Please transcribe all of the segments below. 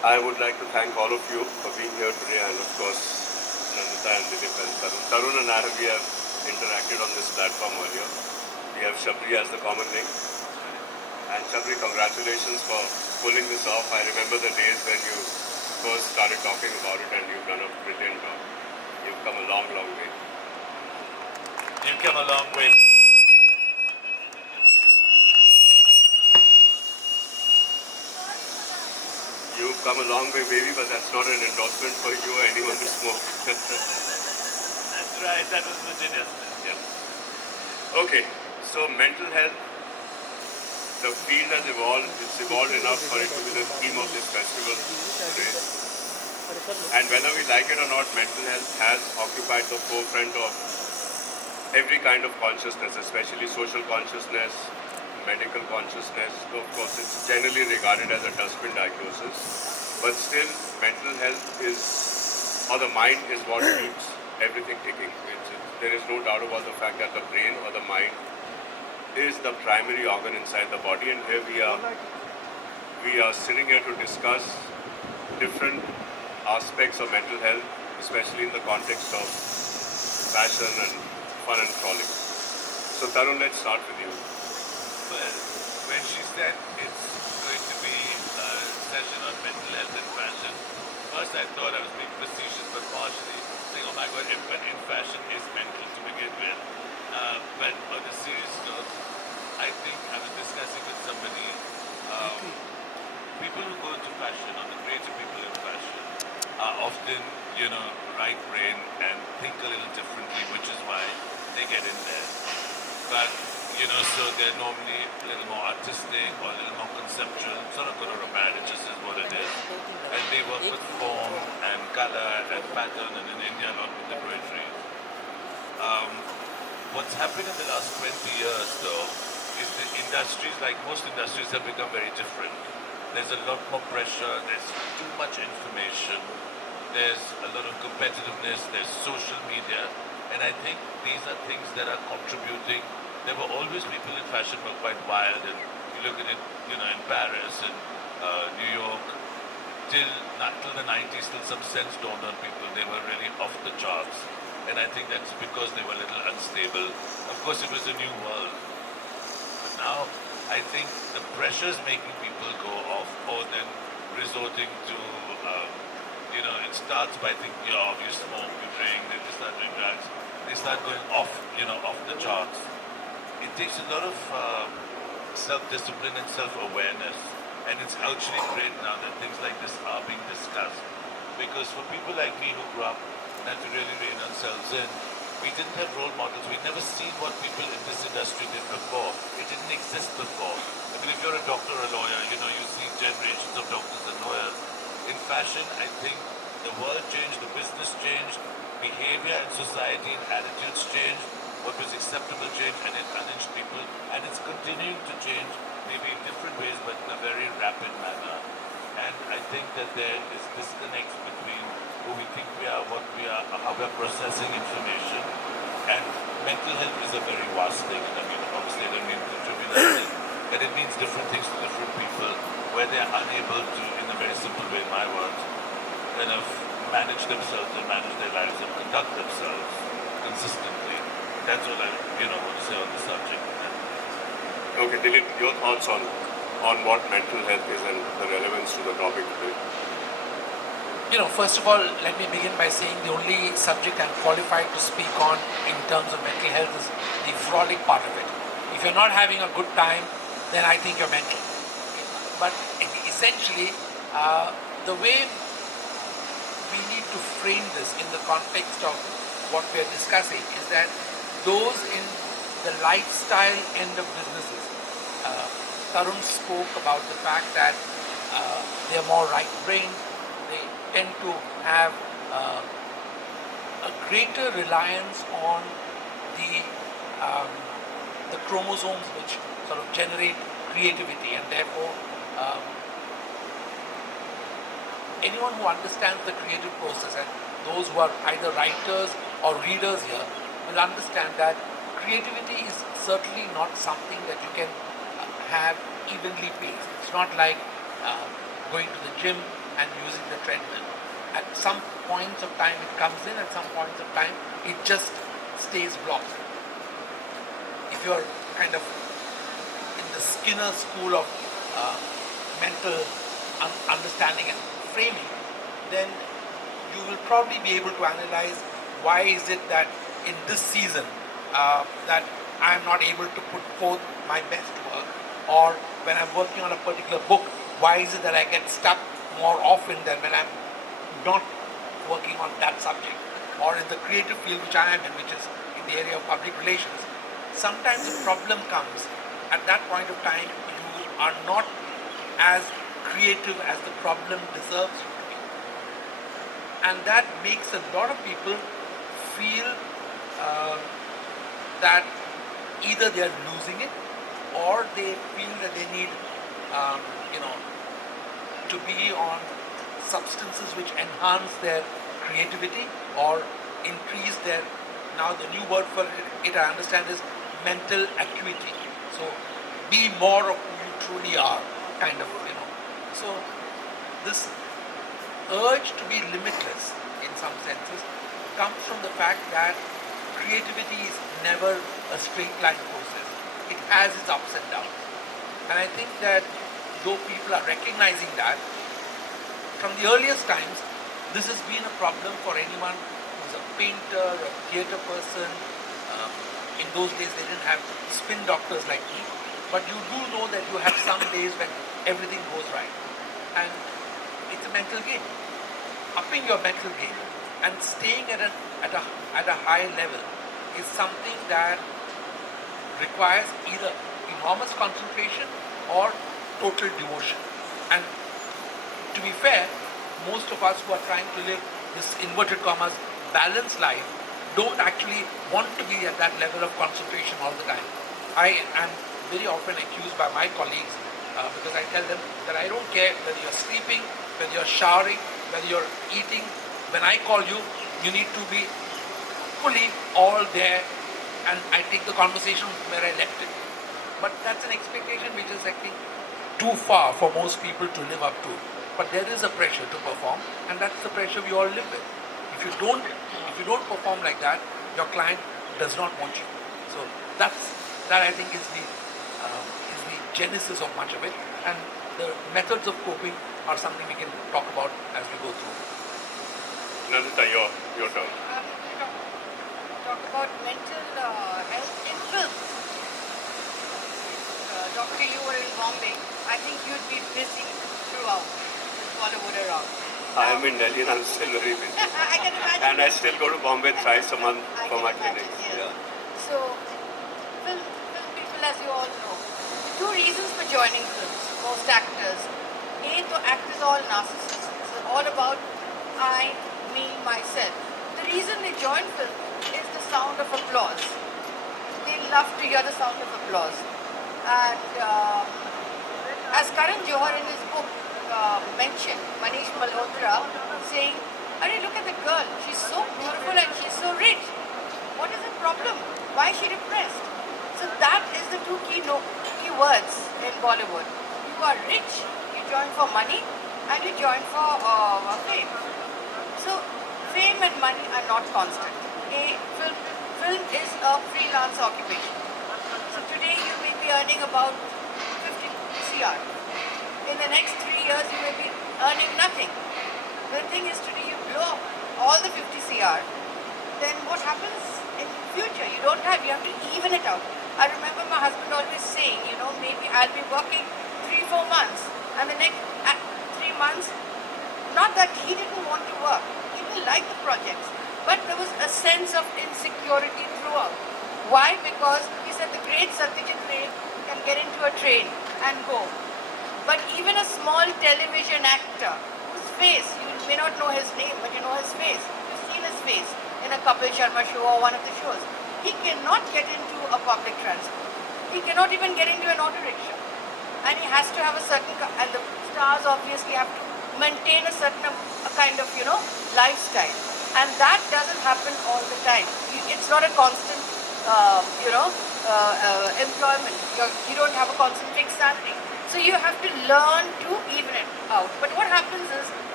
I would like to thank all of you for being here today, and of course, Nandita and Dilip and Tarun. Tarun and I we have interacted on this platform earlier. We have Shabri as the common link. And Shabri, congratulations for pulling this off. I remember the days when you first started talking about it, and you've done a brilliant job. You've come a long, long way. You've come a long way. You've come a long way, baby, but that's not an endorsement for you or anyone to smoke. That's right, that was Virginia. Yeah. Okay, so mental health, the field has evolved. It's evolved enough for it to be the theme of this festival today. And whether we like it or not, mental health has occupied the forefront of every kind of consciousness, especially social consciousness, medical consciousness. Of course, it's generally regarded as a dustbin diagnosis, but still mental health is, or the mind is what keeps everything ticking. There is no doubt about the fact that the brain or the mind is the primary organ inside the body, and here we are sitting here to discuss different aspects of mental health, especially in the context of fashion and fun and frolic. So Tarun, let's start with you. Well, when she said it's going to be a session on mental health and fashion, first I thought I was being facetious, but partially saying, oh my god, everyone in fashion is mental to begin with. But on a serious note, I think I was discussing with somebody, people who go into fashion, or the creative people in fashion, are often, right brain and think a little differently, which is why they get in there. But, so they're normally a little more artistic or a little more conceptual, sort of good or bad, it just is what it is. And they work with form and color and pattern, and in India a lot with the poetry. What's happened in the last 20 years, though, is the industries, like most industries, have become very different. There's a lot more pressure, there's too much information, there's a lot of competitiveness, there's social media, and I think these are things that are contributing. There were always people in fashion who were quite wild, and you look at it, in Paris and New York, till the 90s, till some sense dawned on people, they were really off the charts. And I think that's because they were a little unstable. Of course, it was a new world. But now, I think the pressure is making people go off, or then resorting to, it starts by thinking, oh, you smoke, you drink, then they start doing drugs. They start going off, off the charts. It takes a lot of self-discipline and self-awareness. And it's actually great now that things like this are being discussed. Because for people like me who grew up and had to really rein ourselves in, we didn't have role models. We'd never seen what people in this industry did before. It didn't exist before. I mean, if you're a doctor or a lawyer, you see generations of doctors and lawyers. In fashion, I think the world changed, the business changed, behavior and society and attitudes changed, what was acceptable changed, and it unhinged people. And it's continuing to change, maybe in different ways, but in a very rapid manner. And I think that there is disconnect between who we think we are, what we are, how we're processing information. And mental health is a very vast thing. And I mean, obviously, I don't mean to trivialize it, but it means different things to different people, where they're unable to, in a very simple way, in my words, kind of manage themselves and manage their lives and conduct themselves consistently. That's all I, want to say on the subject. Okay, Dilip, your thoughts on what mental health is and the relevance to the topic today. First of all, let me begin by saying the only subject I'm qualified to speak on in terms of mental health is the frolic part of it. If you're not having a good time, then I think you're mental. But essentially, the way we need to frame this in the context of what we're discussing is that those in the lifestyle end of businesses, Tarun spoke about the fact that they're more right-brained, they tend to have a greater reliance on the chromosomes which sort of generate creativity, and therefore anyone who understands the creative process, and those who are either writers or readers here will understand that creativity is certainly not something that you can have evenly paced. It's not like going to the gym and using the treadmill. At some points of time it comes in, at some points of time it just stays blocked. If you're kind of in the Skinner school of mental understanding and framing, then you will probably be able to analyze why is it that in this season that I am not able to put forth my best work, or when I'm working on a particular book, why is it that I get stuck more often than when I'm not working on that subject, or in the creative field which I am in, which is in the area of public relations. Sometimes the problem comes at that point of time you are not as creative as the problem deserves you to be. And that makes a lot of people feel that either they are losing it, or they feel that they need, to be on substances which enhance their creativity or increase their, now the new word for it I understand is mental acuity. So be more of who you truly are, kind of, So this urge to be limitless in some senses comes from the fact that creativity is never a straight line process. It has its ups and downs. And I think that though people are recognizing that, from the earliest times, this has been a problem for anyone who's a painter, a theatre person. In those days they didn't have spin doctors like me, but you do know that you have some days when everything goes right. And it's a mental game. Upping your mental game and staying at a high level is something that requires either enormous concentration or total devotion. And to be fair, most of us who are trying to live this inverted commas balanced life don't actually want to be at that level of concentration all the time. I am very often accused by my colleagues because I tell them that I don't care whether you're sleeping, whether you're showering, whether you're eating. When I call you, you need to be fully all there, and I take the conversation where I left it. But that's an expectation which is, I think, too far for most people to live up to. But there is a pressure to perform, and that's the pressure we all live with. If you don't perform like that, your client does not want you. So that I think is the genesis of much of it, and the methods of coping are something we can talk about as we go through. Nandita, your turn. Talk about mental health in film. Doctor, you were in Bombay. I think you'd be busy throughout with Bollywood around. I am in Delhi and I'm still very busy. I can imagine. And I still go to Bombay thrice a month for my clinics. Yes. So, film people, as you all know, the two reasons for joining films, most actors, A, to act is all narcissists. It's all about I, me, myself. The reason they join film is the sound of applause. They love to hear the sound of applause. And as Karan Johar in his book mentioned, Manish Malhotra, saying, "Arey, look at the girl. She's so beautiful and she's so rich. What is the problem? Why is she depressed?" So that is the two key words in Bollywood. You are rich, you join for money, and you join for fame. So fame and money are not constant. Film is a freelance occupation. So today you may be earning about 50 CR. In the next 3 years you may be earning nothing. The thing is, today you blow all the 50 CR, then what happens in future? You have to even it out. I remember my husband always saying, maybe I'll be working 3-4 months, and the next 3 months, not that he didn't want to work, he didn't like the projects, but there was a sense of insecurity throughout. Why? Because he said the great Satyajit Ray can get into a train and go. But even a small television actor, whose face, you may not know his name, but you know his face. You've seen his face in a Kapil Sharma show or one of the shows. He cannot get into a public transport. He cannot even get into an auto rickshaw. And he has to have a certain, and the stars obviously have to maintain a certain kind of, lifestyle. And that doesn't happen all the time. It's not a constant, employment. You don't have a constant fixed salary. So you have to learn to even it out. But what happens is,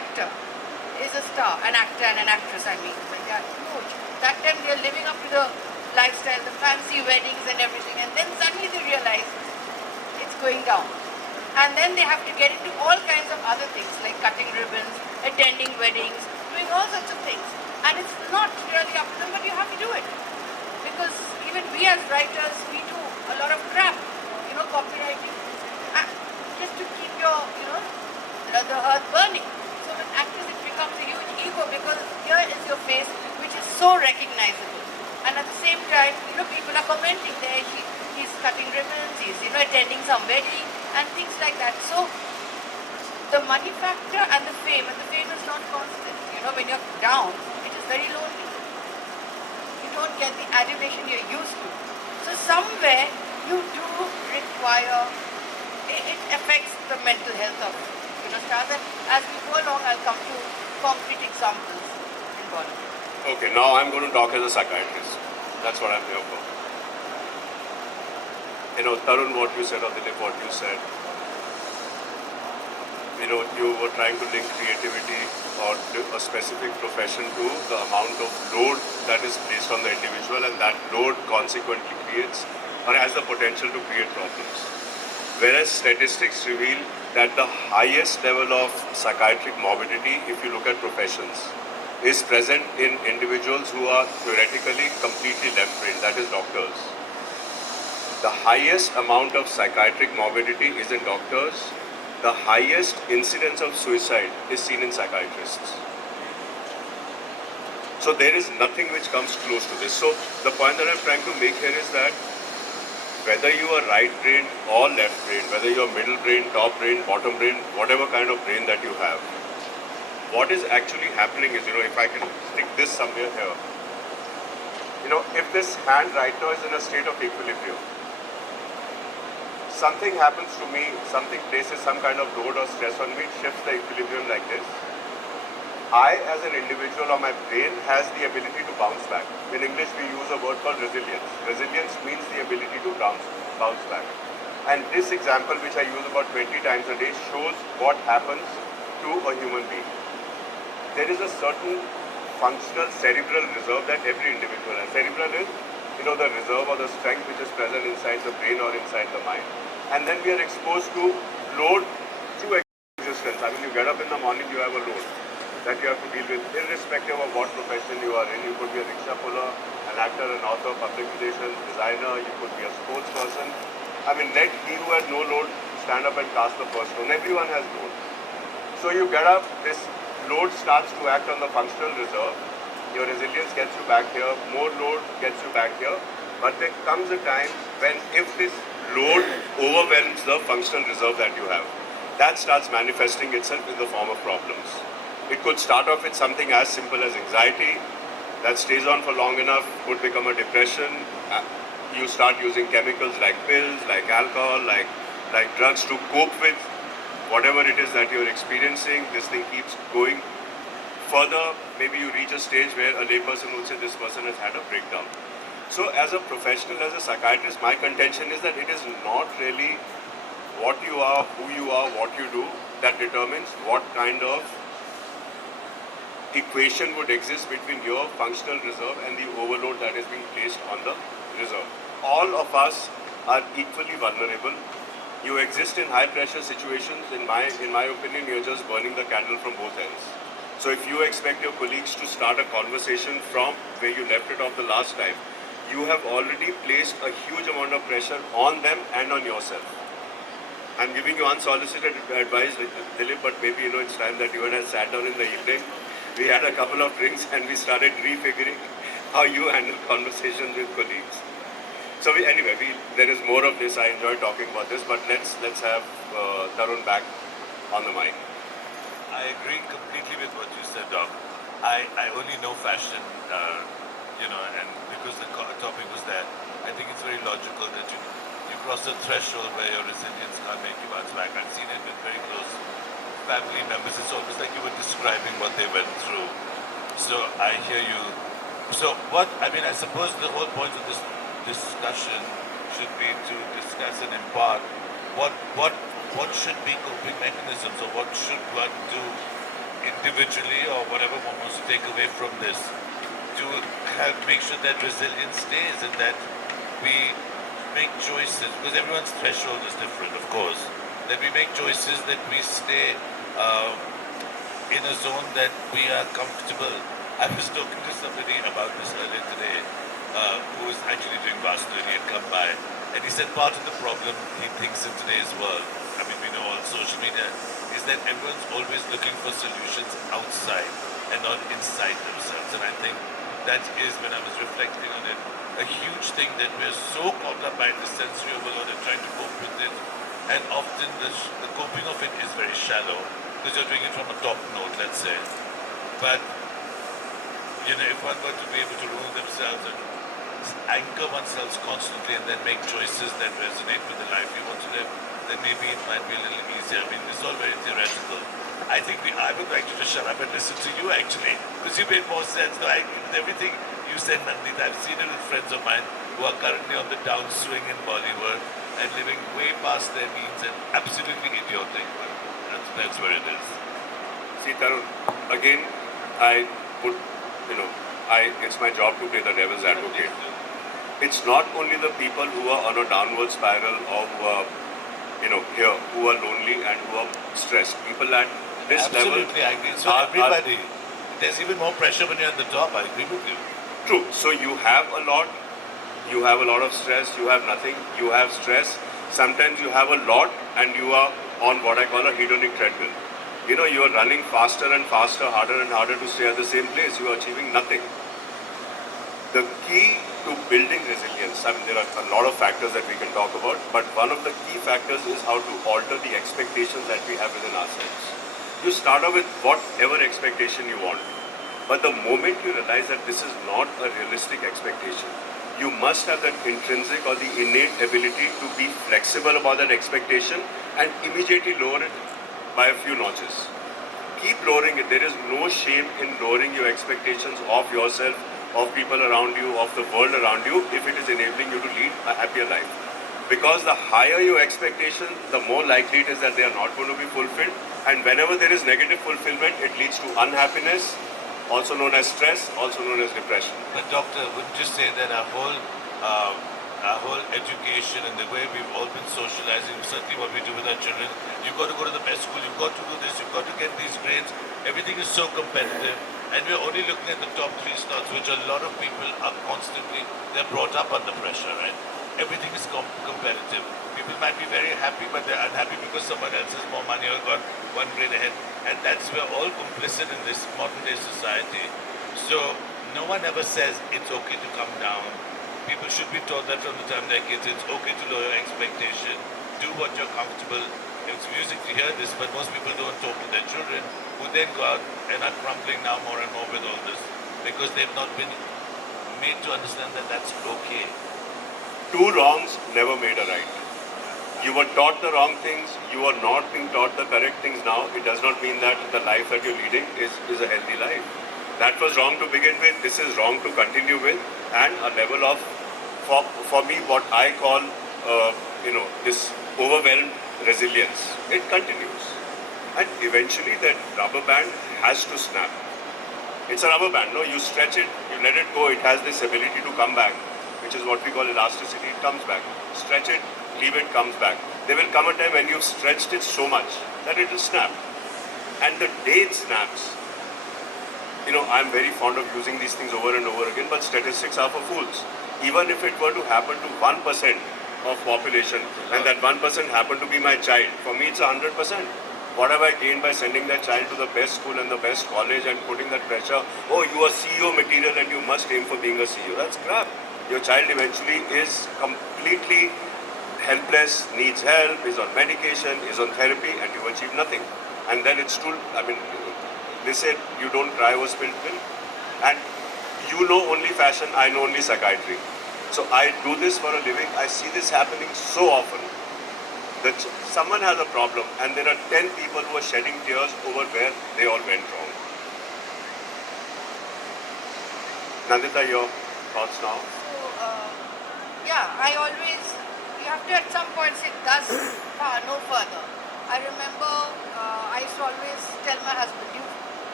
actor is a star, an actor and an actress, I mean, when they are huge. That time they are living up to the lifestyle, the fancy weddings and everything, and then suddenly they realize it's going down. And then they have to get into all kinds of other things like cutting ribbons, attending weddings, doing all sorts of things. And it's not really up to them, but you have to do it. Because even we as writers, we do a lot of crap, copywriting, just to keep your, the hearth burning. So with actors it becomes a huge ego because here is your face which is so recognizable. And at the same time, people are commenting there, he's cutting ribbons, he's, attending some wedding and things like that. So the money factor and the fame is not constant. When you're down, it is very lonely. You don't get the adulation you're used to. So somewhere you do require, it affects the mental health of stars. And as we go along, I'll come to concrete examples in Bollywood. Okay, now I'm going to talk as a psychiatrist. That's what I'm here for. Tarun, what you said, or Dilip, what you said. You were trying to link creativity or a specific profession to the amount of load that is placed on the individual, and that load consequently creates or has the potential to create problems. Whereas statistics reveal that the highest level of psychiatric morbidity, if you look at professions, is present in individuals who are theoretically completely left-brained, that is doctors. The highest amount of psychiatric morbidity is in doctors. The highest incidence of suicide is seen in psychiatrists. So there is nothing which comes close to this. So the point that I'm trying to make here is that whether you are right-brained or left-brained, whether you are middle-brained, top-brained, bottom-brained, whatever kind of brain that you have, what is actually happening is, if I can stick this somewhere here, if this hand right now is in a state of equilibrium, something happens to me, something places some kind of load or stress on me, it shifts the equilibrium like this. I, as an individual, or my brain, has the ability to bounce back. In English, we use a word called resilience. Resilience means the ability to bounce back. And this example, which I use about 20 times a day, shows what happens to a human being. There is a certain functional cerebral reserve that every individual has. Cerebral is, the reserve or the strength which is present inside the brain or inside the mind. And then we are exposed to load through existence. I mean, you get up in the morning, you have a load that you have to deal with, irrespective of what profession you are in. You could be a rickshaw puller, an actor, an author, public relations, designer, you could be a sports person. I mean, let he who has no load stand up and cast the first stone. Everyone has load. So you get up, this load starts to act on the functional reserve. Your resilience gets you back here, more load gets you back here. But there comes a time when if this load overwhelms the functional reserve that you have, that starts manifesting itself in the form of problems. It could start off with something as simple as anxiety that stays on for long enough, could become a depression. You start using chemicals like pills, like alcohol, like drugs to cope with whatever it is that you're experiencing. This thing keeps going. Further, maybe you reach a stage where a layperson would say this person has had a breakdown. So as a professional, as a psychiatrist, my contention is that it is not really what you are, who you are, what you do that determines what kind of equation would exist between your functional reserve and the overload that is being placed on the reserve. All of us are equally vulnerable. You exist in high pressure situations. In my opinion, you're just burning the candle from both ends. So if you expect your colleagues to start a conversation from where you left it off the last time, you have already placed a huge amount of pressure on them and on yourself. I'm giving you unsolicited advice, Dilip, but maybe it's time that you and I sat down in the evening. We had a couple of drinks and we started refiguring how you handle conversations with colleagues. So there is more of this. I enjoy talking about this, but let's have Tarun back on the mic. I agree completely with what you said, Doc. I only know fashion, and because the topic was there, I think it's very logical that you cross the threshold where your resilience can't make you bounce back. I've seen it with very close family members. It's almost like you were describing what they went through. So I hear you. So I suppose the whole point of this discussion should be to discuss and impart what should be coping mechanisms, or what should one do individually or whatever one wants to take away from this, to help make sure that resilience stays and that we make choices, because everyone's threshold is different, of course, that we make choices, that we stay in a zone that we are comfortable. I was talking to somebody about this earlier today, who was actually doing Barcelona. He had come by, and he said part of the problem he thinks in today's world, I mean, we know on social media, is that everyone's always looking for solutions outside and not inside themselves. And I think that is, when I was reflecting on it, a huge thing, that we're so caught up by the sensory overload and trying to cope with it. And often the coping of it is very shallow, because you're doing it from a top note, let's say. But, you know, if one were to be able to rule themselves and anchor oneself constantly and then make choices that resonate with the life you want to live, then maybe it might be a little easier. I mean, it's all very theoretical. I think I would like you to shut up and listen to you, actually, because you made more sense. No, with everything you said, Nandita, I've seen it with friends of mine who are currently on the downswing in Bollywood and living way past their means and absolutely idiotic. But that's where it is. See, Tarun, again, I put, it's my job to play the devil's advocate. It's not only the people who are on a downward spiral or who are, here, who are lonely and who are stressed. People at this Absolutely, level. I agree. So everybody, there's even more pressure when you're at the top. I agree with you. True. So you have a lot of stress, you have nothing, you have stress. Sometimes you have a lot and you are on what I call a hedonic treadmill. You are running faster and faster, harder and harder to stay at the same place. You are achieving nothing. The key to building resilience, I mean, there are a lot of factors that we can talk about, but one of the key factors is how to alter the expectations that we have within ourselves. You start off with whatever expectation you want, but the moment you realize that this is not a realistic expectation, you must have that intrinsic or the innate ability to be flexible about that expectation and immediately lower it by a few notches. Keep lowering it. There is no shame in lowering your expectations of yourself, of people around you, of the world around you, if it is enabling you to lead a happier life. Because the higher your expectation, the more likely it is that they are not going to be fulfilled. And whenever there is negative fulfillment, it leads to unhappiness, also known as stress, also known as depression. But doctor, wouldn't you say that our whole education and the way we've all been socializing, certainly what we do with our children, you've got to go to the best school, you've got to do this, you've got to get these grades, everything is so competitive, and we're only looking at the top 3 slots, which a lot of people are constantly, they're brought up under pressure, right? Everything is competitive. People might be very happy, but they're unhappy because someone else has more money or got one grade ahead. And that's, we're all complicit in this modern day society. So no one ever says it's okay to come down. People should be taught that from the time they're kids. It's okay to lower your expectation. Do what you're comfortable. It's music to hear this, but most people don't talk to their children, who then go out and are crumbling now more and more with all this because they've not been made to understand that that's okay. 2 wrongs never made a right. You were taught the wrong things, you are not being taught the correct things now. It does not mean that the life that you're leading is a healthy life. That was wrong to begin with, this is wrong to continue with, and a level of, for me, what I call, this overwhelmed resilience. It continues. And eventually that rubber band has to snap. It's a rubber band, no? You stretch it, you let it go, it has this ability to come back, which is what we call elasticity. It comes back. Stretch it, leave it, comes back. There will come a time when you've stretched it so much that it will snap. And the day it snaps, I'm very fond of using these things over and over again, but statistics are for fools. Even if it were to happen to 1% of population, and that 1% happened to be my child, for me it's 100%. What have I gained by sending that child to the best school and the best college and putting that pressure? Oh, you are CEO material and you must aim for being a CEO. That's crap. Your child eventually is completely helpless, needs help, is on medication, is on therapy, and you achieve nothing. And then it's too, they said you don't cry over spilled milk. And you know only fashion, I know only psychiatry. So I do this for a living. I see this happening so often. That someone has a problem and there are 10 people who are shedding tears over where they all went wrong. Nandita, your thoughts now? So, you have to at some point say, no further. I remember I used to always tell my husband,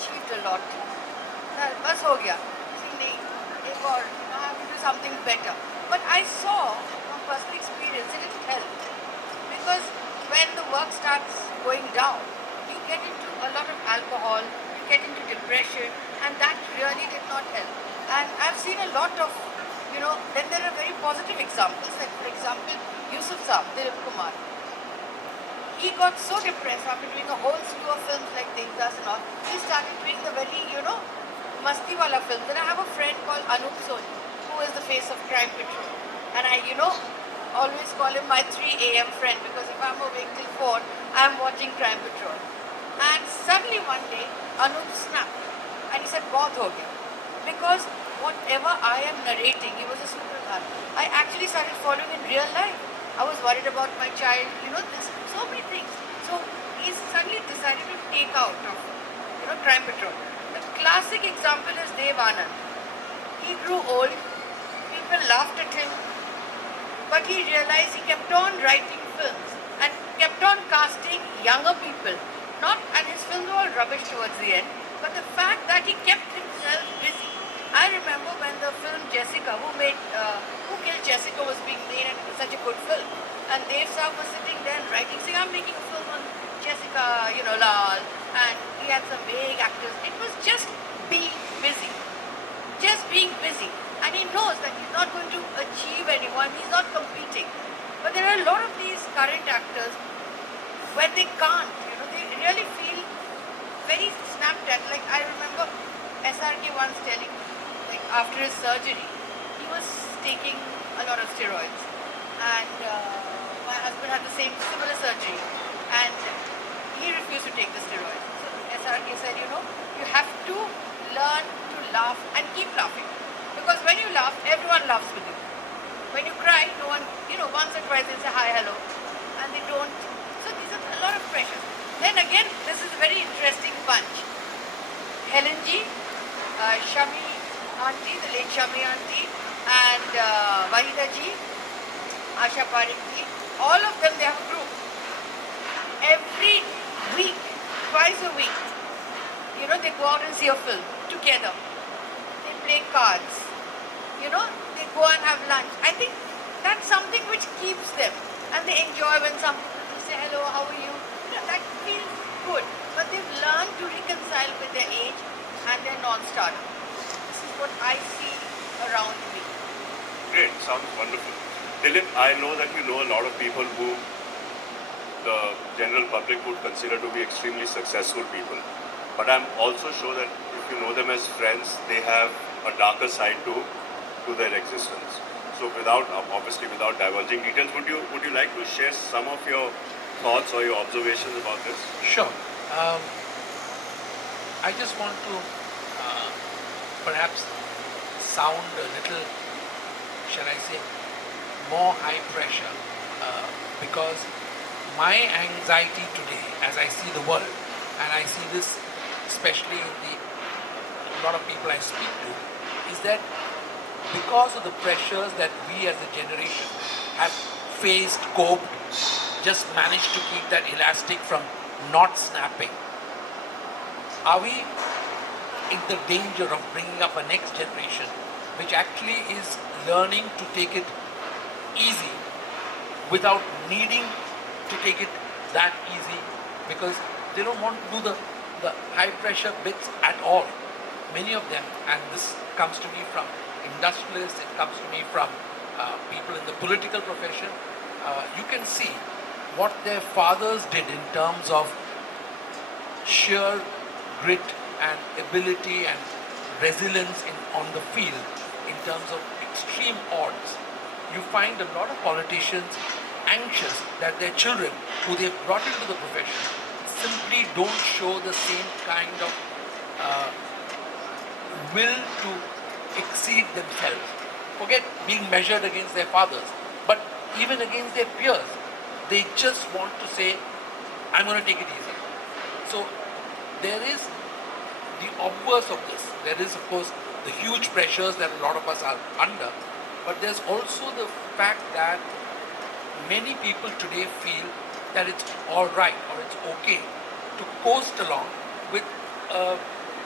achieved a lot. बस हो गया. See, नहीं, एक और, I have to do something better. But I saw from personal experience it didn't help because when the work starts going down, you get into a lot of alcohol, you get into depression, and that really did not help. And I've seen a lot of, then there are very positive examples, like for example, Yusuf Saab, Dilip Kumar. He got so depressed after doing a whole slew of films like Devdas and all. He started doing the very, masti wala films. And I have a friend called Anup Soni, who is the face of Crime Patrol. And I, always call him my 3 a.m. friend because if I'm awake till 4, I'm watching Crime Patrol. And suddenly one day, Anup snapped and he said, "Bahut ho gaya." Because whatever I am narrating, he was a superstar. I actually started following in real life. I was worried about my child, this, so many things. So he suddenly decided to take out of, Crime Patrol. The classic example is Dev Anand. He grew old, people laughed at him, but he realized he kept on writing films and kept on casting younger people. And his films were all rubbish towards the end, but the fact that he kept himself busy. I remember when the film Jessica, Who Killed Jessica was being made, and it was such a good film. And Dev Saab was sitting there and writing, saying, "I'm making a film on Jessica, Lal," and he had some big actors. It was just being busy. Just being busy. And he knows that he's not going to achieve anyone, he's not competing. But there are a lot of these current actors where they can't, they really feel very snapped at. Like I remember SRK once telling me, like after his surgery, he was taking a lot of steroids. And my husband had the similar surgery. And he refused to take the steroids. So SRK said, you have to learn to laugh and keep laughing. Because when you laugh, everyone laughs with you. When you cry, no one, once or twice they say hi, hello. And they don't. So these are a lot of pressure. Then again, this is a very interesting bunch. Helen Ji, Shami Auntie, the late Shami Auntie, and Wahida Ji, Asha Parekh Ji, all of them, they have a group. Every week, twice a week, they go out and see a film together. They play cards. They go and have lunch. I think that's something which keeps them. And they enjoy when some people say, "Hello, how are you?" That feels good. But they've learned to reconcile with their age and their non-stardom. This is what I see around me. Great, sounds wonderful. Dilip, I know that you know a lot of people who the general public would consider to be extremely successful people. But I'm also sure that if you know them as friends, they have a darker side to their existence. So obviously without divulging details, would you like to share some of your thoughts or your observations about this? Sure. I just want to perhaps sound a little, shall I say, more high pressure because my anxiety today, as I see the world, and I see this especially in a lot of people I speak to, is that because of the pressures that we as a generation have faced, coped, just managed to keep that elastic from not snapping, are we in the danger of bringing up a next generation which actually is learning to take it easy without needing to take it that easy because they don't want to do the high pressure bits at all. Many of them, and this comes to me from industrialists, it comes to me from people in the political profession, you can see what their fathers did in terms of sheer grit and ability and resilience on the field in terms of extreme odds. You find a lot of politicians anxious that their children, who they've brought into the profession, simply don't show the same kind of will to exceed themselves. Forget being measured against their fathers, but even against their peers. They just want to say, "I'm going to take it easy." So there is the obverse of this. There is, of course, the huge pressures that a lot of us are under, but there's also the fact that many people today feel that it's all right or it's okay to coast along with a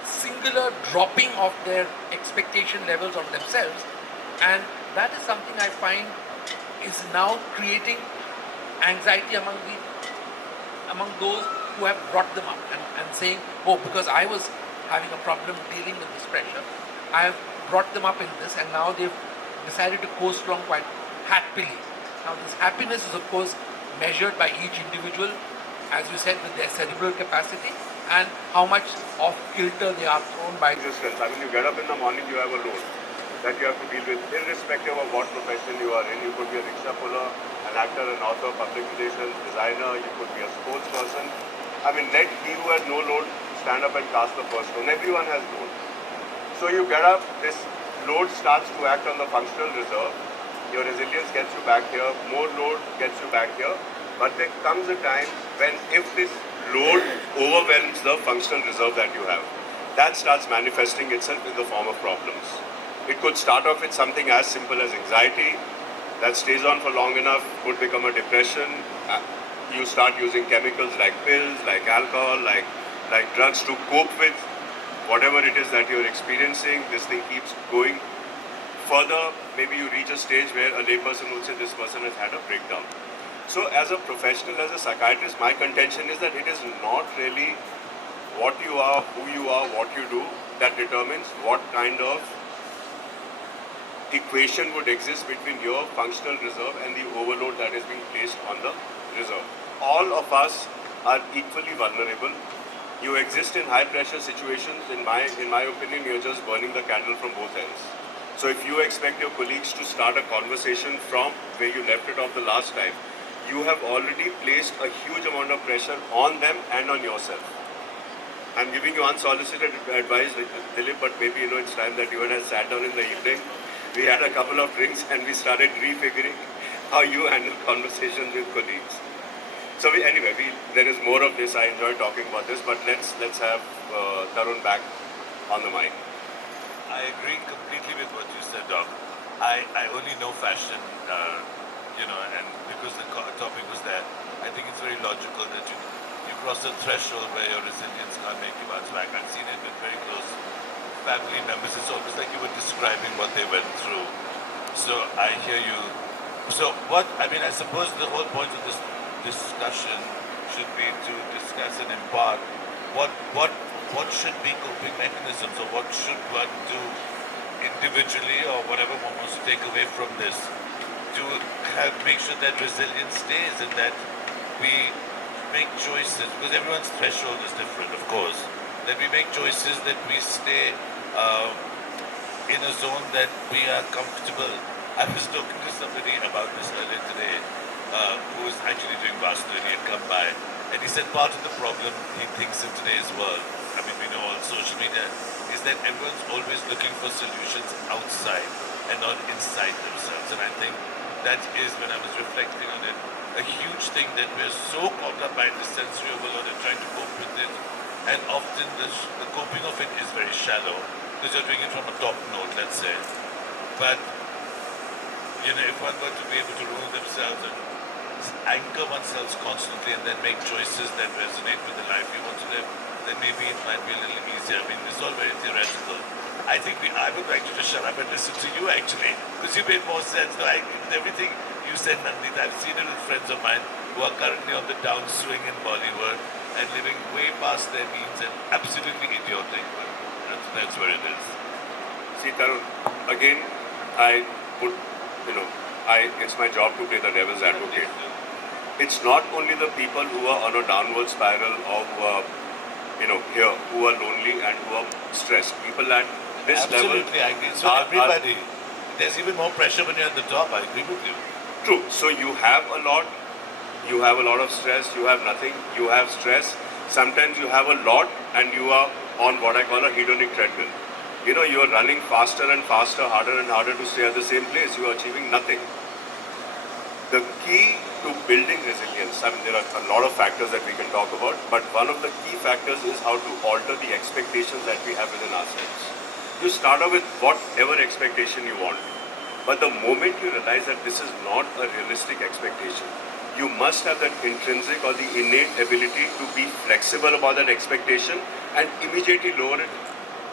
singular dropping of their expectation levels on themselves, and that is something I find is now creating anxiety among those who have brought them up, and saying, oh, because I was having a problem dealing with this pressure, I have brought them up in this, and now they've decided to coast along quite happily. Now this happiness is of course measured by each individual, as you said, with their cerebral capacity and how much off kilter they are thrown by. Existence. I mean, you get up in the morning, you have a load that you have to deal with, irrespective of what profession you are in. You could be a rickshaw puller, an actor, an author, public relations, designer, you could be a sports person. I mean, let he who has no load stand up and cast the first stone. Everyone has load. So you get up, this load starts to act on the functional reserve. Your resilience gets you back here, more load gets you back here. But there comes a time when if this load overwhelms the functional reserve that you have, that starts manifesting itself in the form of problems. It could start off with something as simple as anxiety that stays on for long enough, could become a depression. You start using chemicals like pills, like alcohol, like drugs to cope with whatever it is that you're experiencing. This thing keeps going further. Maybe you reach a stage where a layperson will say this person has had a breakdown. So as a professional, as a psychiatrist, my contention is that it is not really what you are, who you are, what you do that determines what kind of equation would exist between your functional reserve and the overload that is being placed on the reserve. All of us are equally vulnerable. You exist in high pressure situations. In my opinion, you're just burning the candle from both ends. So if you expect your colleagues to start a conversation from where you left it off the last time, you have already placed a huge amount of pressure on them and on yourself. I'm giving you unsolicited advice, Dilip, but maybe it's time that you and I sat down in the evening. We had a couple of drinks and we started refiguring how you handle conversations with colleagues. So there is more of this. I enjoy talking about this, but let's have Tarun back on the mic. I agree completely with what you said, Doc. I only know fashion, and because the topic was there, I think it's very logical that you cross a threshold where your resilience can't make you bounce back. I've seen it with very close family members. It's almost like you were describing what they went through. So I hear you. So I suppose the whole point of this discussion should be to discuss and impart what should be coping mechanisms, or what should one do individually, or whatever one wants to take away from this, to make sure that resilience stays and that we make choices, because everyone's threshold is different, of course, that we make choices that we stay in a zone that we are comfortable. I was talking to somebody about this earlier today, who was actually doing vascular, and he had come by, and he said part of the problem he thinks in today's world, we know on social media, is that everyone's always looking for solutions outside and not inside themselves. And I think that is, when I was reflecting on it, a huge thing, that we're so caught up by the sensory overload and trying to cope with it, and often the coping of it is very shallow, because you're doing it from a top note, let's say. But if one were to be able to rule themselves and anchor oneself constantly and then make choices that resonate with the life you want to live, then maybe it might be a little easier. It's all very theoretical. I think I would like to just shut up and listen to you, actually, because you made more sense. Everything you said, Nandit, I've seen it with friends of mine who are currently on the downswing in Bollywood and living way past their means and absolutely idiotic. But that's where it is. See, Tarun, again, it's my job to play the devil's advocate. It's not only the people who are on a downward spiral or who are here, who are lonely and who are stressed. People at this level. Absolutely, I agree. So everybody, there's even more pressure when you're at the top. I agree with you. True. So you have a lot of stress, you have nothing, you have stress. Sometimes you have a lot and you are on what I call a hedonic treadmill. You are running faster and faster, harder and harder to stay at the same place. You are achieving nothing. The key to building resilience, there are a lot of factors that we can talk about, but one of the key factors is how to alter the expectations that we have within ourselves. You start off with whatever expectation you want, but the moment you realize that this is not a realistic expectation, you must have that intrinsic or the innate ability to be flexible about that expectation and immediately lower it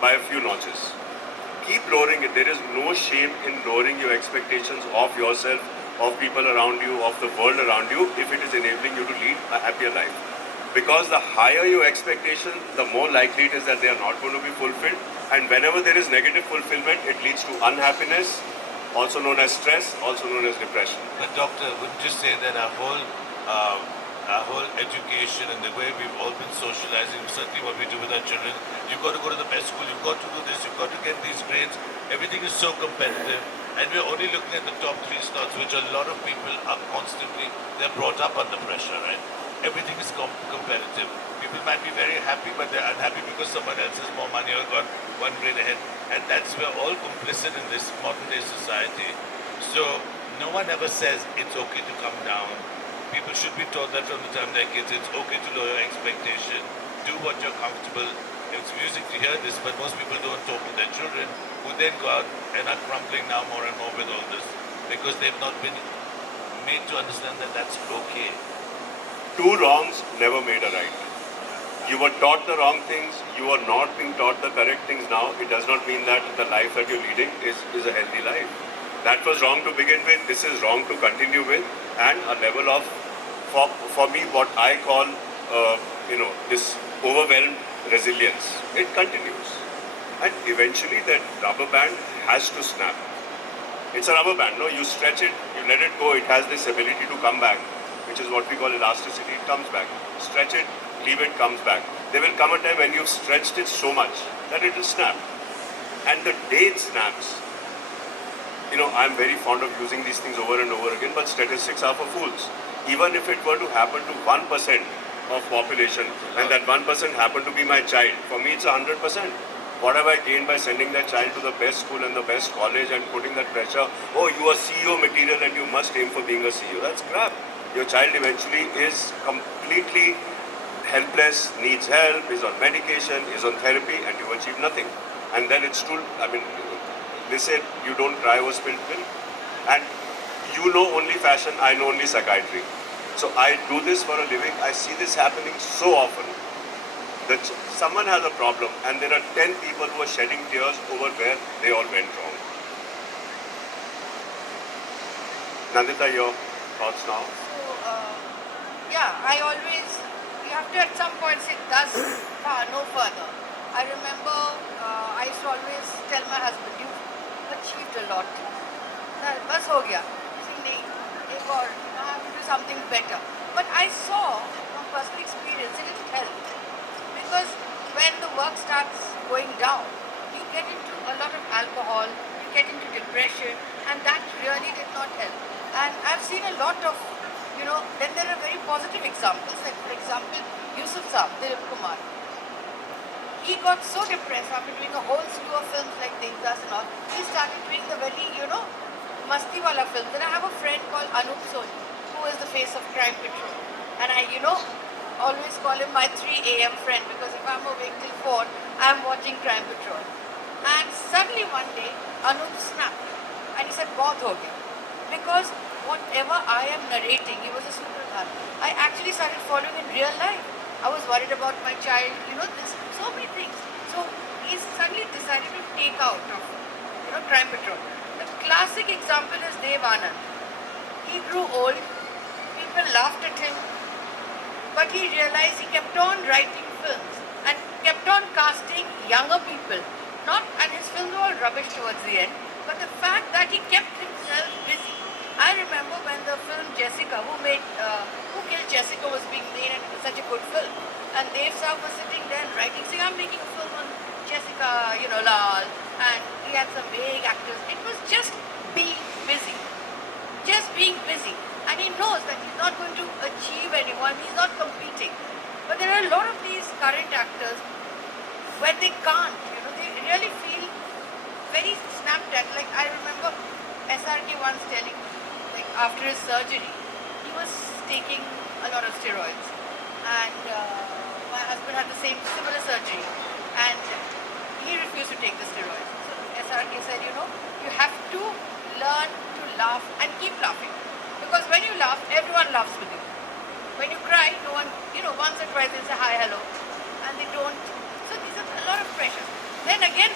by a few notches. Keep lowering it. There is no shame in lowering your expectations of yourself, of people around you, of the world around you, if it is enabling you to lead a happier life. Because the higher your expectation, the more likely it is that they are not going to be fulfilled. And whenever there is negative fulfillment, it leads to unhappiness, also known as stress, also known as depression. But doctor, wouldn't you say that our whole education and the way we've all been socializing, certainly what we do with our children, you've got to go to the best school, you've got to do this, you've got to get these grades, everything is so competitive, and we're only looking at the top 3 slots, which a lot of people are constantly, they're brought up under pressure, right? Everything is competitive. People might be very happy, but they're unhappy because someone else has more money or got one grade ahead, and that's, we're all complicit in this modern day society. So no one ever says it's okay to come down. People should be taught that from the time they're kids. It's okay to lower your expectation. Do what you're comfortable. It's music to hear this, but most people don't talk to their children, who then go out and are crumbling now more and more with all this because they've not been made to understand that that's okay. 2 wrongs never made a right. You were taught the wrong things. You are not being taught the correct things now. It does not mean that the life that you're leading is a healthy life. That was wrong to begin with. This is wrong to continue with, and a level of, for me, what I call, this overwhelmed resilience. It continues, and eventually that rubber band has to snap. It's a rubber band. No, you stretch it, you let it go. It has this ability to come back, which is what we call elasticity. It comes back. Stretch it, leave it, comes back. There will come a time when you've stretched it so much that it will snap, and the day it snaps. I'm very fond of using these things over and over again, but statistics are for fools. Even if it were to happen to 1% of population, and that 1% happened to be my child, for me it's 100%. What have I gained by sending that child to the best school and the best college and putting that pressure? Oh, you are CEO material and you must aim for being a CEO. That's crap. Your child eventually is completely helpless, needs help, is on medication, is on therapy, and you achieve nothing. And then it's too, they said you don't cry over spilled milk. And you know only fashion, I know only psychiatry. So I do this for a living. I see this happening so often. That someone has a problem and there are 10 people who are shedding tears over where they all went wrong. Nandita, your thoughts now? So, you have to at some point say, does no further. I remember I used to always tell my husband, you've achieved a lot. Bas ho gaya. Ek aur, I have to do something better. But I saw from personal experience, it didn't help. Because when the work starts going down, you get into a lot of alcohol, you get into depression, and that really did not help. And I've seen a lot of, then there are very positive examples, like for example, Yusuf Saab, Dilip Kumar. He got so depressed after doing a whole slew of films like Devdas and all, he started doing the very, masti wala films. Then I have a friend called Anup Soni, who is the face of Crime Patrol. And I, always call him my 3 a.m. friend, because if I'm awake till 4, I'm watching Crime Patrol. And suddenly one day, Anup snapped and he said, "Bahut ho gaya." Because whatever I am narrating, he was a superstar. I actually started following in real life. I was worried about my child, so many things. So he suddenly decided to take out of, Crime Patrol. The classic example is Dev Anand. He grew old, people laughed at him, but he realized he kept on writing films and kept on casting younger people. And his films were all rubbish towards the end, but the fact that he kept himself busy. I remember when the film Jessica, Who Killed Jessica was being made, and it was such a good film. And Dev Saab was sitting there and writing, saying, I'm making a film on Jessica, Lal, and he had some big actors. It was just being busy. Just being busy. And he knows that he's not going to achieve anyone, he's not competing. But there are a lot of these current actors where they can't, they really feel very snapped at. Like I remember SRK once telling me, like after his surgery, he was taking a lot of steroids. And my husband had the similar surgery. And he refused to take the steroids. So SRK said, you have to learn to laugh and keep laughing. Because when you laugh, everyone laughs with you. When you cry, no one, once or twice they'll say hi, hello. And they don't. So these are a lot of pressure. Then again,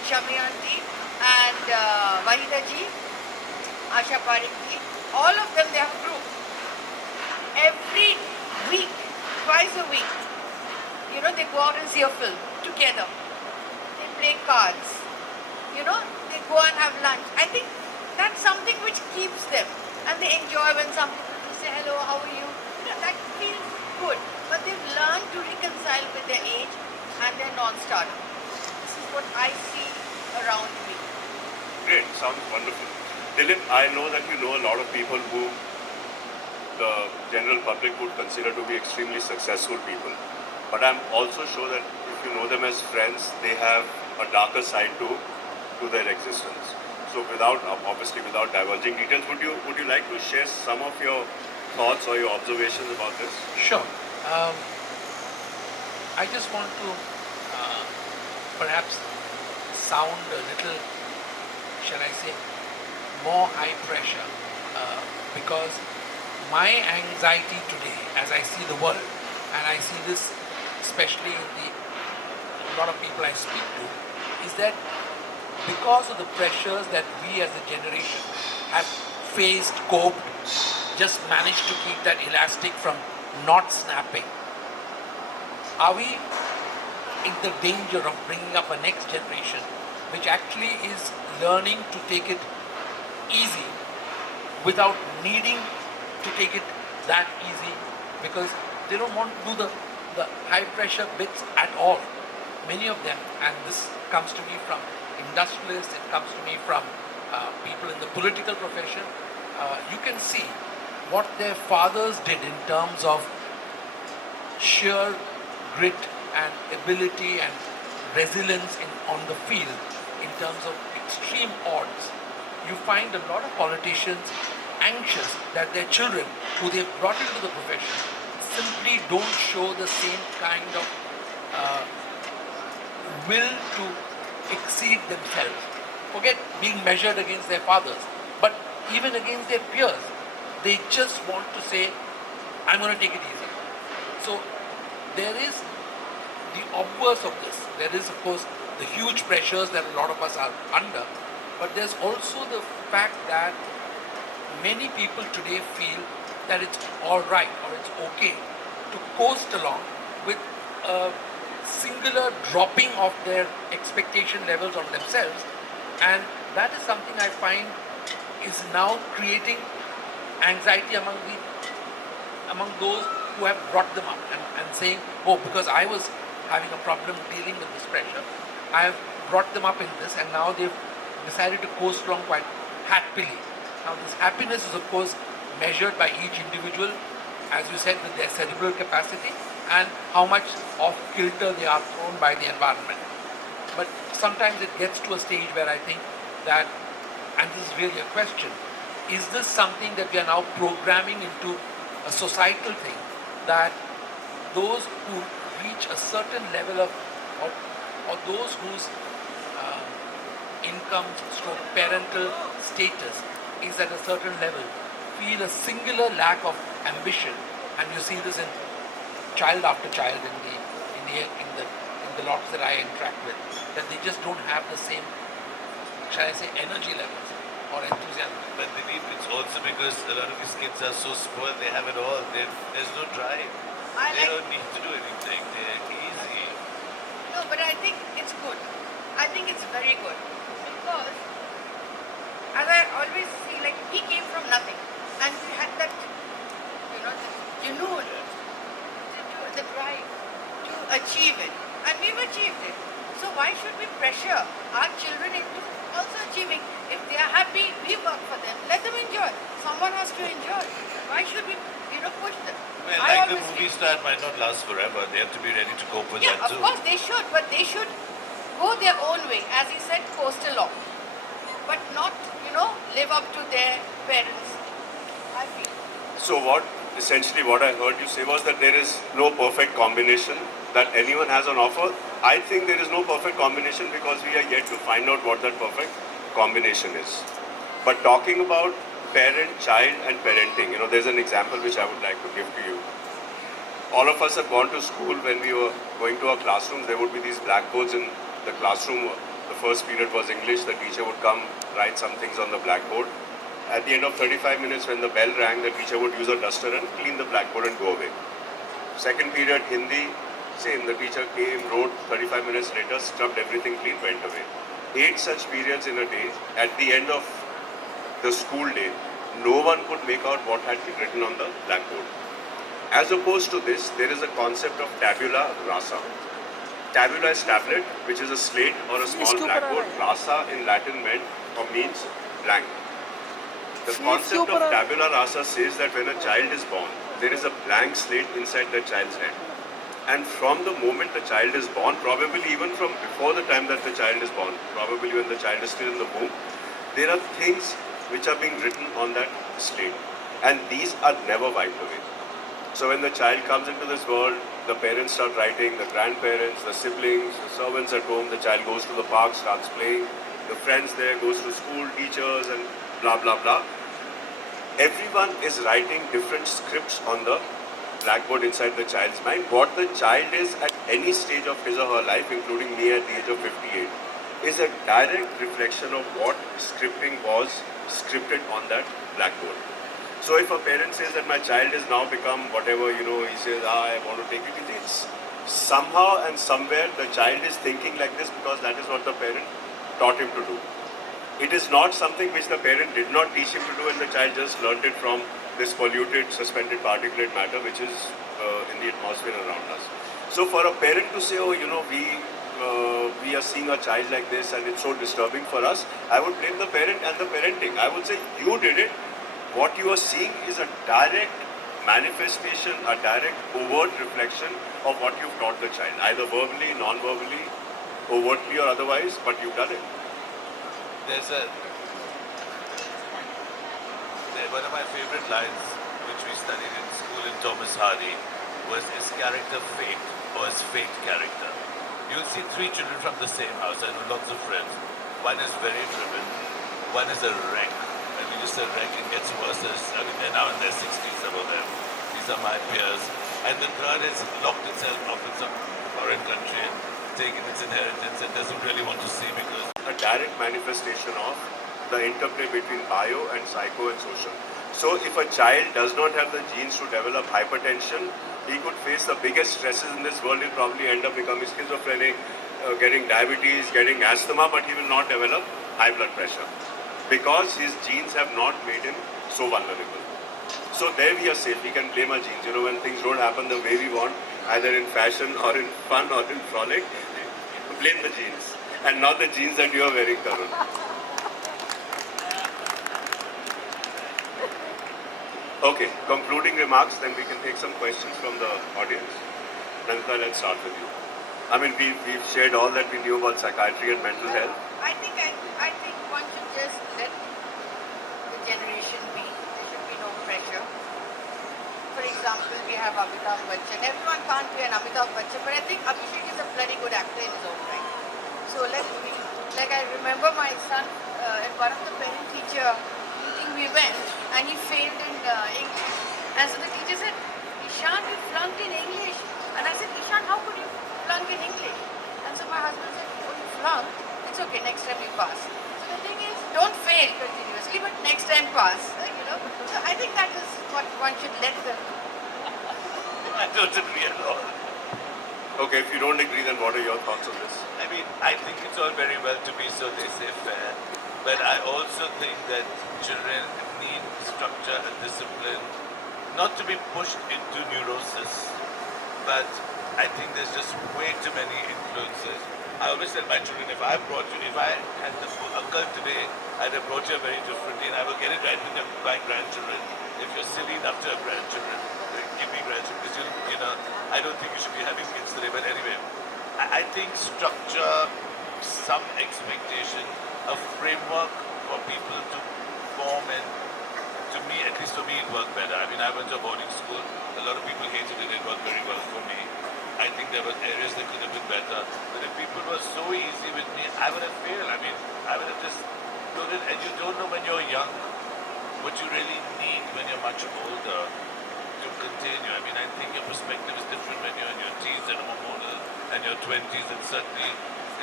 like Shamri Aunty and Wahida Ji, Asha Parekh Ji, all of them, they have a group. Every week, twice a week, they go out and see a film together. They play cards. They go and have lunch. I think that's something which keeps them. And they enjoy when some people say, hello, how are you? That feels good. But they've learned to reconcile with their age and their non-starter. This is what I see around me. Great, sounds wonderful. Dilip, I know that you know a lot of people who the general public would consider to be extremely successful people. But I'm also sure that if you know them as friends, they have a darker side to their existence. So obviously without divulging details, would you like to share some of your thoughts or your observations about this? Sure. I just want to perhaps sound a little, shall I say, more high pressure because my anxiety today, as I see the world, and I see this especially in a lot of people I speak to, is that because of the pressures that we as a generation have faced, coped, just managed to keep that elastic from not snapping, are we in the danger of bringing up a next generation which actually is learning to take it easy without needing to take it that easy because they don't want to do the high pressure bits at all. Many of them, and this comes to me from industrialists, it comes to me from people in the political profession, you can see what their fathers did in terms of sheer grit and ability and resilience on the field in terms of extreme odds. You find a lot of politicians anxious that their children, who they've brought into the profession, simply don't show the same kind of will to exceed themselves. Forget being measured against their fathers, but even against their peers, they just want to say, I'm going to take it easy. So there is the obverse of this. There is, of course, the huge pressures that a lot of us are under, but there's also the fact that many people today feel that it's all right or it's okay to coast along with a singular dropping of their expectation levels on themselves, and that is something I find is now creating anxiety among those who have brought them up and saying, oh, because I was having a problem dealing with this pressure, I have brought them up in this, and now they've decided to coast along quite happily. Now this happiness is of course measured by each individual, as you said, with their cerebral capacity and how much off kilter they are thrown by the environment. But sometimes it gets to a stage where I think that, and this is really a question, is this something that we are now programming into a societal thing, that those who reach a certain level of, or those whose income stroke parental status is at a certain level feel a singular lack of ambition, and you see this in child after child in the lots that I interact with, that they just don't have the same, shall I say, energy levels or enthusiasm. But Dilip, it's also because a lot of these kids are so spoiled, they have it all. There's no drive. They don't need to do anything. They're easy. No, but I think it's good. I think it's very good. Because, as I always see, like, he came from nothing. And he had that, the drive to achieve it. And we've achieved it. So why should we pressure our children into also achieving? If they are happy, we work for them. Let them enjoy. Someone has to enjoy. Why should we, push them? Well, like the movie star might not last forever. They have to be ready to cope with that too. Of course they should, but they should go their own way. As he said, coast along. But not, live up to their parents, I feel. So essentially what I heard you say was that there is no perfect combination that anyone has on offer. I think there is no perfect combination because we are yet to find out what that perfect combination is. But talking about parent, child and parenting, there's an example which I would like to give to you. All of us have gone to school. When we were going to our classrooms, there would be these blackboards in the classroom The first period was English. The teacher would come, write some things on the blackboard. At the end of 35 minutes, when the bell rang, the teacher would use a duster and clean the blackboard and go away. Second period, Hindi, same. The teacher came, wrote, 35 minutes later, scrubbed everything clean, went away. 8 such periods in a day. At the end of the school day, no one could make out what had been written on the blackboard. As opposed to this, there is a concept of tabula rasa. Tabula is tablet, which is a slate or a small blackboard. Rasa in Latin meant or means blank. The concept of tabula rasa says that when a child is born, there is a blank slate inside the child's head. And from the moment the child is born, probably even from before the time that the child is born, probably when the child is still in the womb, there are things which are being written on that slate. And these are never wiped away. So when the child comes into this world, the parents start writing, the grandparents, the siblings, the servants at home, the child goes to the park, starts playing, the friends there, goes to school, teachers and blah, blah, blah. Everyone is writing different scripts on the blackboard inside the child's mind. What the child is at any stage of his or her life, including me at the age of 58, is a direct reflection of what scripting was scripted on that blackboard. So if a parent says that my child has now become whatever, he says, I want to take it, it's somehow and somewhere the child is thinking like this because that is what the parent taught him to do. It is not something which the parent did not teach him to do and the child just learned it from this polluted, suspended particulate matter which is in the atmosphere around us. So for a parent to say, we are seeing a child like this and it's so disturbing for us, I would blame the parent and the parenting. I would say, you did it. What you are seeing is a direct manifestation, a direct overt reflection of what you've taught the child, either verbally, non-verbally, overtly or otherwise, but you've done it. One of my favorite lines, which we studied in school in Thomas Hardy, was, is character fate or is fate character? You'll see 3 children from the same house. I know lots of friends. One is very driven, one is a wreck. I mean, just a wreck and gets worse. They're now in their 60s, some of them. These are my peers. And the third has locked itself up in some foreign country and taken its inheritance and doesn't really want to see because a direct manifestation of the interplay between bio and psycho and social. So if a child does not have the genes to develop hypertension, he could face the biggest stresses in this world. He'll probably end up becoming schizophrenic, getting diabetes, getting asthma, but he will not develop high blood pressure because his genes have not made him so vulnerable. So there we are safe. We can blame our genes. When things don't happen the way we want, either in fashion or in fun or in frolic, blame the genes and not the jeans that you are wearing, Tarun. Okay, concluding remarks, then we can take some questions from the audience. Nandita, let's start with you. I mean, we've shared all that we knew about psychiatry and mental health. I think one should just let the generation be. There should be no pressure. For example, we have Amitabh Bachchan. Everyone can't be an Amitabh Bachchan, but I think Abhishek is a bloody good actor in his own right. So I remember my son at one of the parent-teacher meeting we went, and he failed in English. And so the teacher said, Ishan, you flunked in English. And I said, Ishan, how could you flunk in English? And so my husband said, oh, you flunked? It's okay, next time you pass. So the thing is, don't fail continuously, but next time pass. So I think that is what one should let them. I don't agree at all. Okay, if you don't agree, then what are your thoughts on this? I mean, I think it's all very well to be, so they say, fair. But I also think that children need structure and discipline, not to be pushed into neurosis, but I think there's just way too many influences. I always tell my children, if I had the uncle today, I'd have brought you very differently, and I will get it right with my grandchildren. If you're silly enough to have grandchildren, then give me grandchildren, because I don't think you should be having kids today, but anyway, I think structure, some expectation, a framework for people to form, and to me, at least for me, it worked better. I mean, I went to a boarding school. A lot of people hated it. It worked very well for me. I think there were areas that could have been better. But if people were so easy with me, I would have failed. I mean, I would have just done it. And you don't know when you're young what you really need when you're much older to continue. I mean, I think your perspective is different when you're in your teens and hormonal and your 20s, and certainly in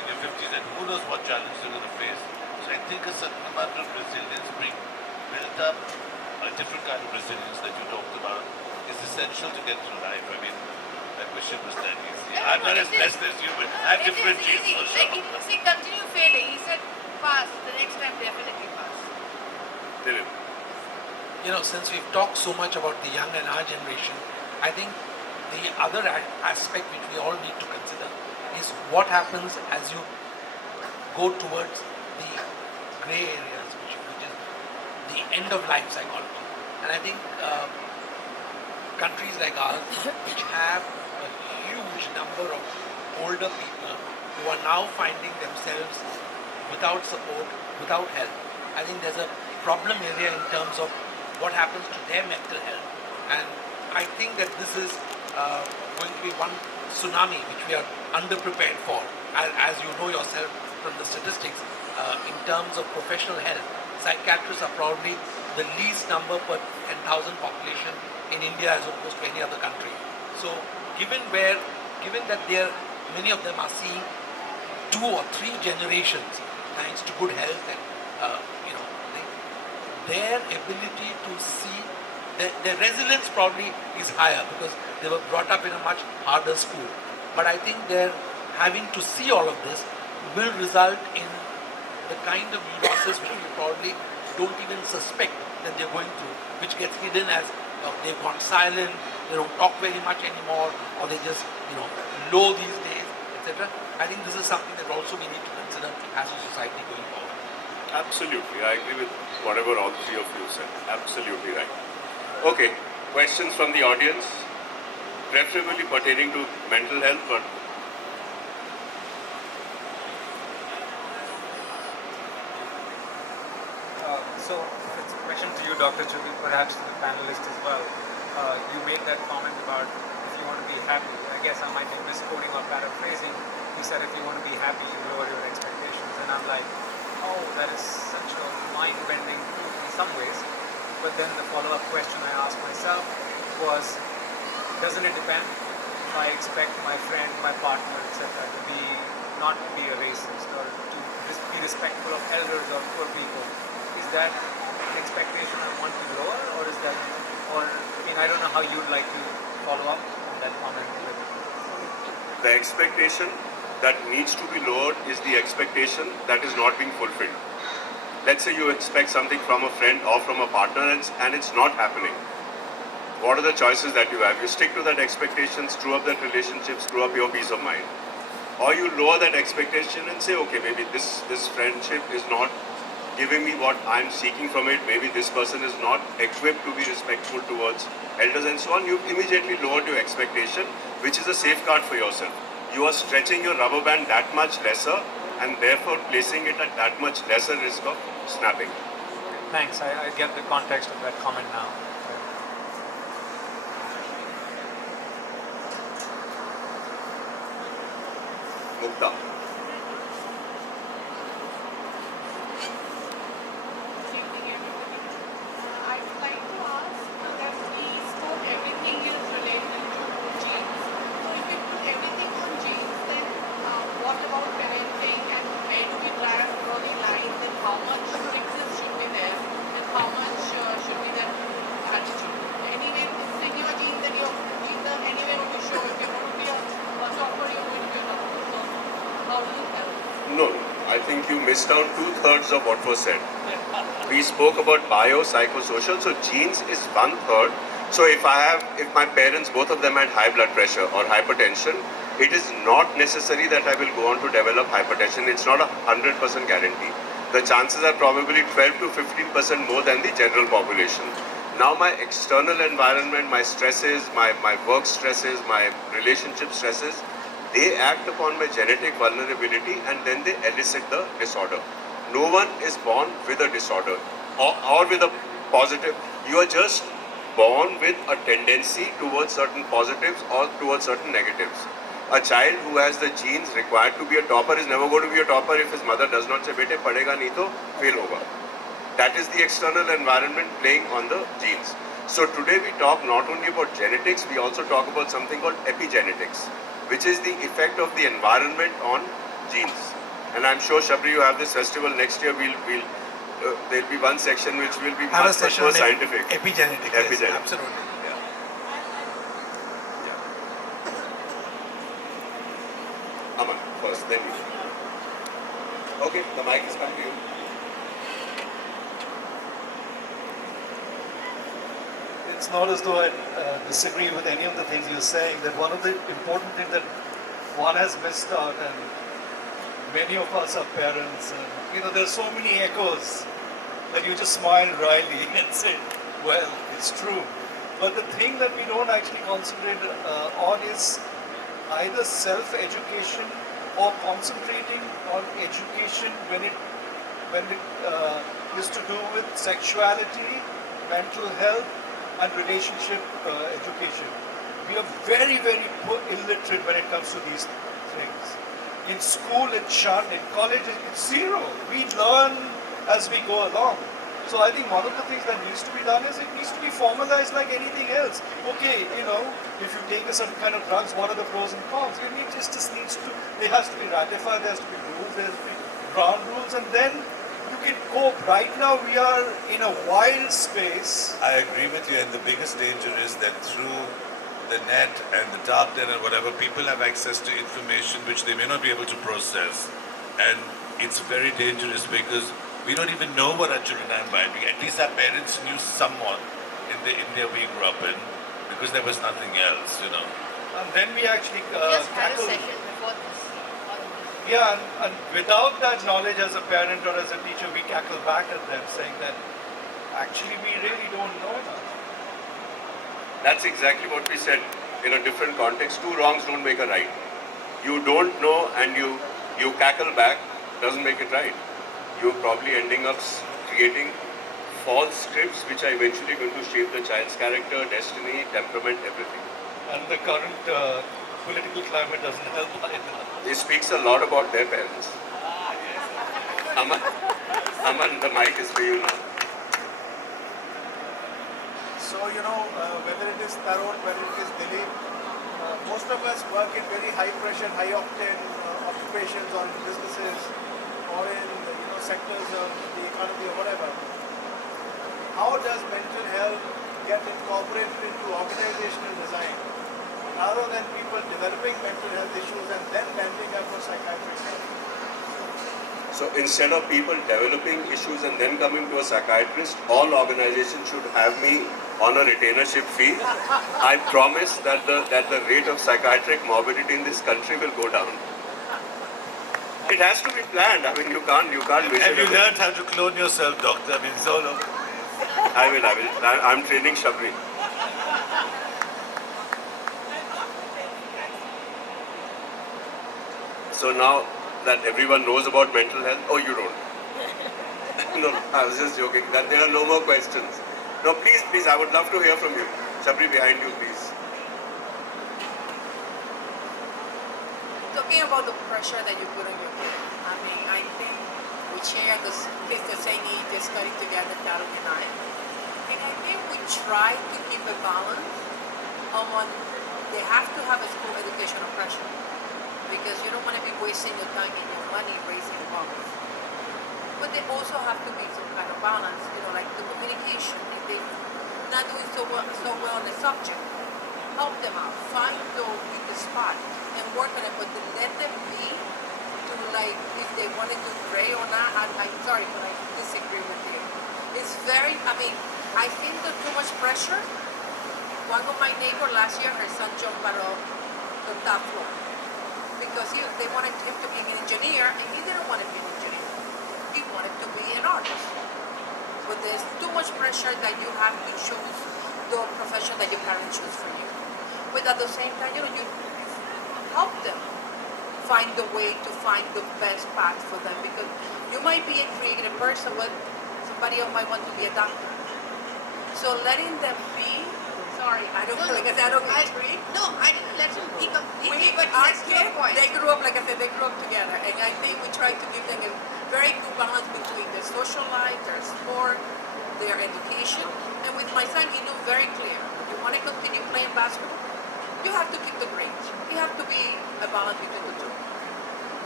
your 50s, and who knows what challenges you're going to face. So I think a certain amount of resilience built up, a different kind of resilience that you talked about, is essential to get through life. I mean, I wish it was that easy. Yeah, I'm not it as is. blessed as you, but I have It different is genes easy. for Like sure. he didn't say continue failing. He said pass. The next time definitely pass. Dilip. You know, since we've talked so much about the young and our generation, I think the other aspect which we all need to consider is what happens as you go towards the gray areas, which is the end of life psychology. And I think countries like ours, which have a huge number of older people who are now finding themselves without support, without help. I think there's a problem area in terms of what happens to their mental health. And I think that this is going to be one tsunami which we are underprepared for. As you know yourself from the statistics, in terms of professional health, psychiatrists are probably the least number per 10,000 population in India as opposed to any other country. So given that many of them are seeing 2 or 3 generations thanks to good health and you know their ability to see their resilience probably is higher because they were brought up in a much harder school. But I think their having to see all of this will result in the kind of losses which we probably don't even suspect that they're going through, which gets hidden as they've gone silent, they don't talk very much anymore, or they just low these days, etc. I think this is something that also we need to consider as a society going forward. Absolutely. I agree with whatever all three of you said. Absolutely right. Okay. Questions from the audience, preferably pertaining to mental health, but So it's a question to you, Dr. Chugh, perhaps to the panelists as well. You made that comment about if you want to be happy. I guess I might be misquoting or paraphrasing. He said if you want to be happy, you lower your expectations. And I'm like, oh, that is such a mind-bending truth in some ways. But then the follow-up question I asked myself was, doesn't it depend? If I expect my friend, my partner, etc. to not be a racist or to be respectful of elders or poor people, is that an expectation I want to lower, or is that, I don't know how you'd like to follow up on that comment. the expectation that needs to be lowered is the expectation that is not being fulfilled. Let's say you expect something from a friend or from a partner and it's not happening. What are the choices that you have? You stick to that expectation, screw up that relationship, screw up your peace of mind. Or you lower that expectation and say, okay, maybe this friendship is not giving me what I'm seeking from it. Maybe this person is not equipped to be respectful towards elders and so on. You've immediately lowered your expectation, which is a safeguard for yourself. You are stretching your rubber band that much lesser and therefore placing it at that much lesser risk of snapping. Thanks, I get the context of that comment now. Mukta. I'd like to ask that we spoke everything is related to genes. So if we put everything on genes, then what about parenting and where do we draw the line? Then how much success should be there? And how much should be that attitude? Anyway, it's in your genes, then your genes are anyway going to show. If you're going to be a chopper, you're going to be a doctor. So how do you help? No, I think you missed out 2/3 of what was said. We spoke about biopsychosocial, so genes is 1/3. So if my parents, both of them had high blood pressure or hypertension, it is not necessary that I will go on to develop hypertension. It's not 100% guarantee. The chances are probably 12 to 15% more than the general population. Now my external environment, my stresses, my work stresses, my relationship stresses, they act upon my genetic vulnerability and then they elicit the disorder. No one is born with a disorder or with a positive. You are just born with a tendency towards certain positives or towards certain negatives. A child who has the genes required to be a topper is never going to be a topper if his mother does not say, "Bete, padega nahi to fail hoga." That is the external environment playing on the genes. So today we talk not only about genetics, we also talk about something called epigenetics, which is the effect of the environment on genes. And I'm sure, Shabri, you have this festival next year. There'll be one section which will be Have a much session more on scientific. epigenetic. Yes, Epigenetic. absolutely. Yeah. Aman, first, then you. Okay, the mic is coming to you. It's not as though I disagree with any of the things you're saying. That one of the important things that one has missed out, and many of us are parents, and there's so many echoes that you just smile wryly and say, well, it's true. But the thing that we don't actually concentrate on is either self-education or concentrating on education when it is to do with sexuality, mental health, and relationship education. We are very, very illiterate when it comes to these things. In school, it's shut. In college, it's zero. We learn as we go along. So I think one of the things that needs to be done is it needs to be formalized like anything else. Okay, if you take a certain kind of drugs, what are the pros and cons? It just needs to, there has to be ratified, there has to be rules, there has to be ground rules, and then you can cope. Right now we are in a wild space. I agree with you, and the biggest danger is that through the net and the dark net and whatever, people have access to information which they may not be able to process. And it's very dangerous because we don't even know what our children are imbibing. At least our parents knew someone in the India we grew up in, because there was nothing else, And then we actually Just had a tackle. session before this. Yeah, and without that knowledge as a parent or as a teacher, we cackle back at them saying that actually we really don't know enough. That's exactly what we said in a different context. Two wrongs don't make a right. You don't know and you cackle back, doesn't make it right. You're probably ending up creating false scripts which are eventually going to shape the child's character, destiny, temperament, everything. And the current political climate doesn't help either. It speaks a lot about their parents. Aman, the mic is for you now. So, whether it is Tarun, whether it is Dilip, most of us work in very high pressure, high octane occupations or in businesses or in sectors of the economy or whatever. How does mental health get incorporated into organizational design rather than people developing mental health issues and then landing up for psychiatric help? So instead of people developing issues and then coming to a psychiatrist, all organizations should have me on a retainership fee. I promise that the rate of psychiatric morbidity in this country will go down. It has to be planned. I mean, you can't wish Have it you away. learned how to clone yourself, doctor? I mean, it's all over. I will. I'm training Shabri. So now that everyone knows about mental health, oh, you don't. No, I was just joking. That there are no more questions. No, please, I would love to hear from you. Shabri, behind you, please. Talking about the pressure that you put on your kid, I mean, I think we share the same age, they study together, Tarun and I. And I think we try to keep a balance on they have to have a school educational pressure because you don't want to be wasting your time and your money raising money. But they also have to be some kind of balance, like the communication. If they're not doing so well on the subject, help them out, find the weak spot and work on it, but to let them be to if they want to do gray or not, I'm sorry, but I disagree with you. It's I think there's too much pressure. One of my neighbor last year, her son jumped out of the top floor because they wanted him to be an engineer and he didn't want to be an engineer. He wanted to be an artist. But there's too much pressure that you have to choose the profession that your parents choose for you. But at the same time, you help them find the way to find the best path for them because you might be a creative person, but somebody else might want to be a doctor. So letting them be, sorry, I don't agree. No, I didn't let him be completely, but Our yes, to your kids, point. they grew up, like I said, they grew up together. And I think we try to give them a very good balance between their social life, their sport, their education. And with my son, he knew very clear, if you want to continue playing basketball, you have to keep the grades. You have to be a balance between the two.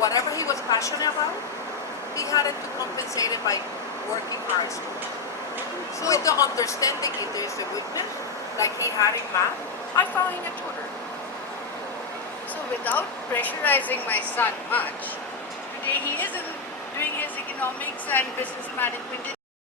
whatever he was passionate about, he had to compensate it by working hard. So with the understanding if there's a weakness, like he had in math, I found him a tutor. So without pressurizing my son much, today he is doing his economics and business management